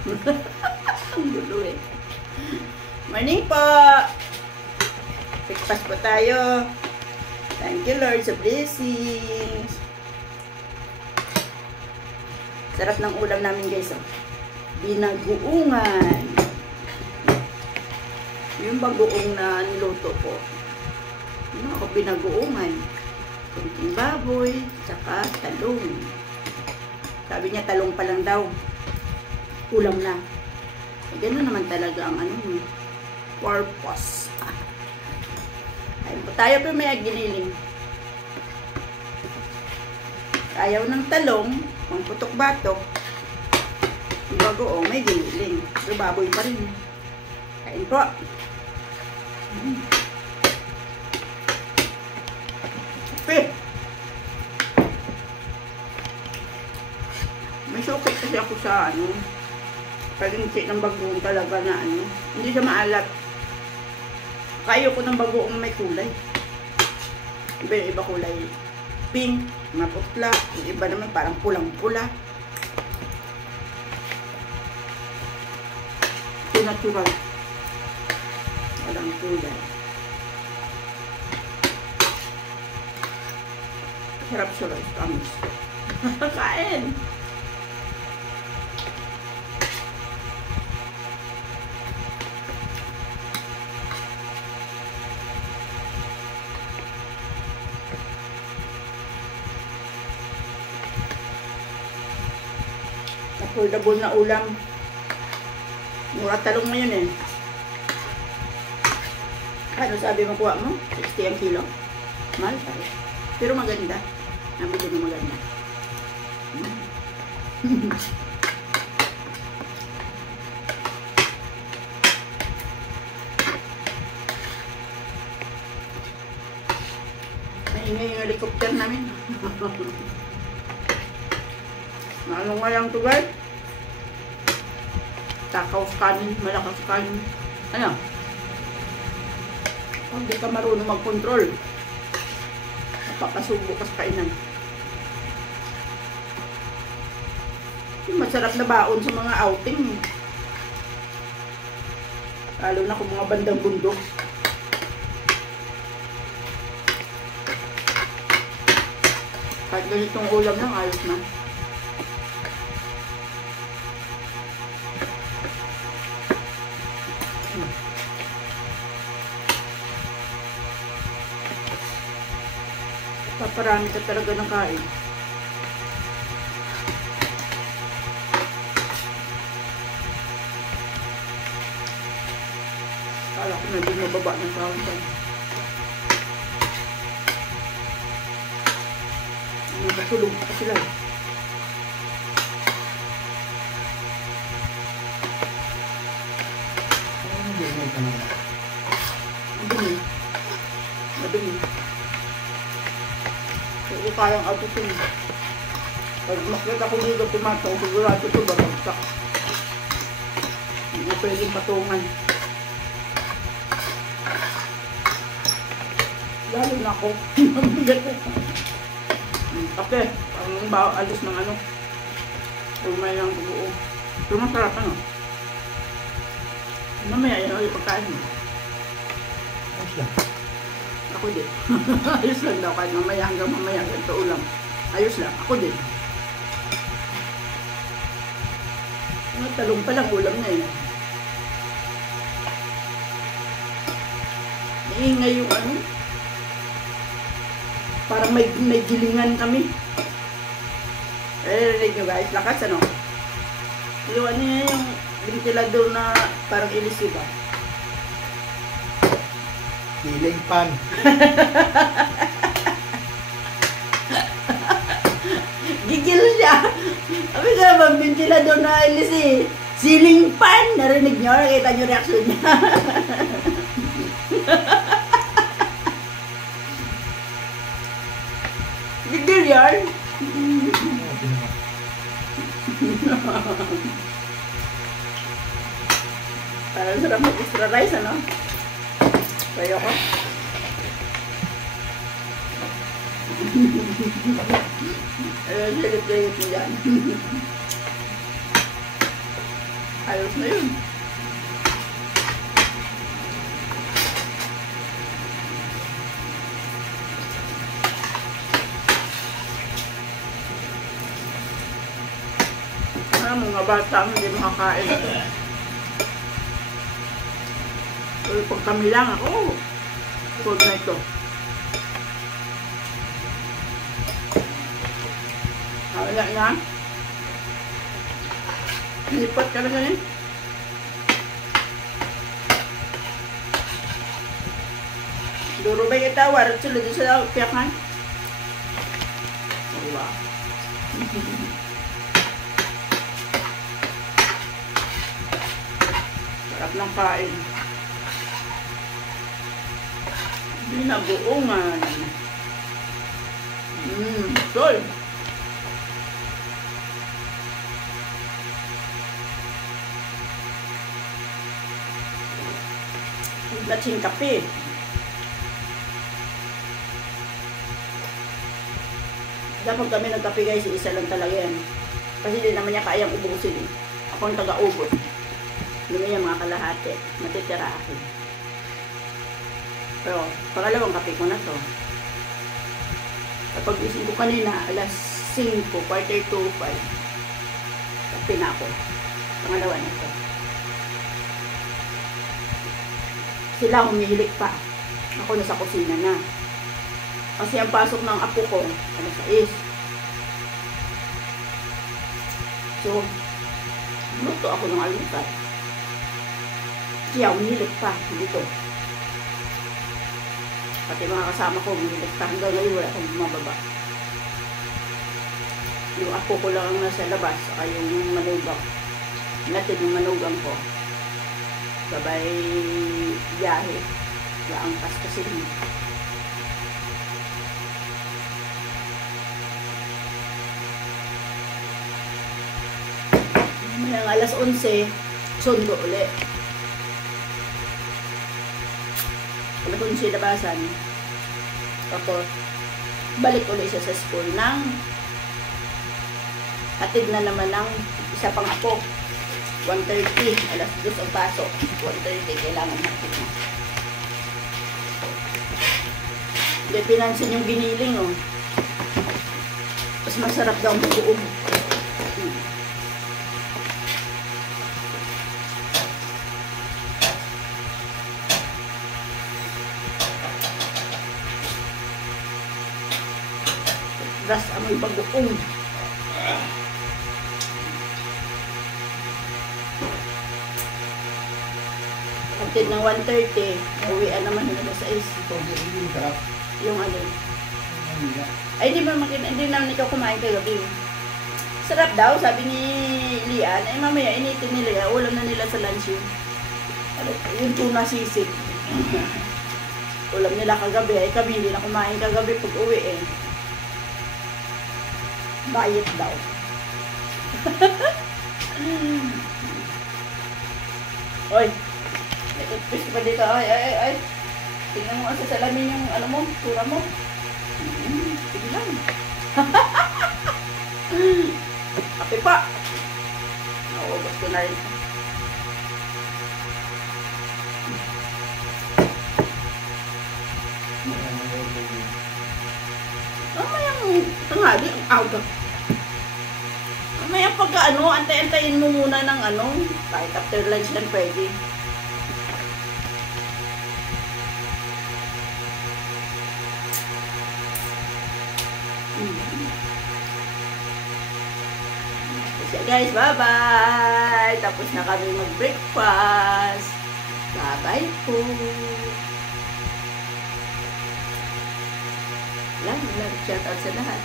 Ang gulo eh. Morning po! Breakfast po tayo. Thank you Lord sa blessings. Sarap ng ulam namin guys. Oh. Binaguungan. Yung bagoong na niluto ko. Ano ako binaguungan. Kunting baboy, tsaka talong. Sabi niya talong pa lang daw. Ulam na. E, gano'n naman talaga ang ano, purpose. Ayun po tayo pero may giniling. Ayaw ng talong, ang putok-batok. Yung bagoong may giniling. Pero baboy pa rin. Kain po. Okay. May sukit kasi ako sa ano, palinti ng bagoong talaga na ano, hindi siya maalat. Kaya ko ng bagoong may kulay. Iba kulay pink, maputla, yung iba naman parang pulang-pula. Natural. Walang kulay. Sarap siya guys, tamis. Kain! Affordable na ulam. Mura talong ngayon eh. Ano sabi mo kuha mo? 60 ang kilo? Mahal pa rin. Pero maganda. Nabili mo maganda. Maingay yung helicopter namin. Ano nga lang ito guys? Takaw kanin, malakas kanin. Ano? Hindi ka marunong mag-control. Napakasubo ka sa kainan. Masarap na baon sa mga outing. Lalo na kung mga bandang bundok. Kahit ganitong ulam lang, ayos na. Paparami ka talaga ng kain. Kala ko na din mababa ng kain ka. Nagkatulog pa sila. Madumi. Madumi. Hindi kayang abutin. Pag makita ko dito tumatong, sigurado ito babagsak. Hindi pwedeng patungan. Lalo na ako. Mabigat ko. Kape. Ang alis ng ano. Umay lang buo. Pero masarap ano. Mamaya yan ang pagkain mo. Ayos lang. Ako din. Ayos lang daw kahit mamaya hanggang mamaya ganito ulam. Ayos lang. Ako din. Talong pa lang ulam na yun. Iingay yung ano. Parang may gilingan kami. Rinig nyo guys. Lakas ano. Yung ano yung ventilador na parang ilis ba? Ceiling fan. Gigil siya. Sabi ka naman, ventilador na ilis eh. Ceiling fan. Narinig nyo? Nakita nyo reaction niya. Gigil yan. Parang sarap mag-extra rice, ano? Kaya ko. Salit-salit mo yan. Ayos na yun. Mga bata hindi makakain ito. Pero pag kami lang ako, food na ito. Wala na. Lipat ka na ganyan. Duro ba yung tawar? Sila doon sa piyakan. Wala. Sarap ng kain. Binabuungan. Sol. Latsing kape. Dapat kami nagkape guys, isa lang talaga yan. Kasi hindi naman niya kayang ubusin. Ako ang taga-ubos. Hindi niya mga kalahati. Matitira ako. Pero, pangalawang kape ko na to. Kapag gising ko kanina, alas 5, quarter to 5. Kape na ako. Pangalawa na ito. Sila humihilik pa. Ako nasa kusina na. Kasi ang pasok ng apo ko, alas 6. So, luto ako ng almusal. Kaya humihilik pa dito. Pati mga kasama ko, humihilik pa. Hanggang ngayon wala akong bumababa. Yung apo ko lang ang nasa labas, saka yung manugang. Natin yung manugang ko. Sabay biyahe. Laangkas kasi. Mayang alas 11, sundo ulit. Alas 11 labasan. Tapos, balik ulit siya sa school ng hatid na naman ng isa pang apo. 1:30, alas 2 ang pasok. 1:30, kailangan hatid na. Hindi pinansin yung giniling, oh. Mas masarap daw ang buong. Ras amoy bagoong. Hatid ng 1:30, uwian naman nila sa 6. Yung ano. Ay, hindi naman ikaw kumain kagabi. Sarap daw, sabi ni Lian. Ay, mamaya, initin nila. Ulam na nila sa lunch yun. Yung tuna sisig. Ulam nila kagabi. Ay, kami hindi na kumain kagabi pag uwi eh. Bayit daw. Oy, may toothpaste pa dito. Ay. Tingnan mo sa salamin yung ano mo, tura mo. Sige lang. Kape pa. Naubos ko na rin. Mamayang tanghali, ang aga. Mamayang pagka ano, antay-antayin mo muna ng ano, kahit after lunch lang pwede. So guys, bye-bye! Tapos na kami mag-breakfast. Bye-bye po! Love, shoutout sa lahat.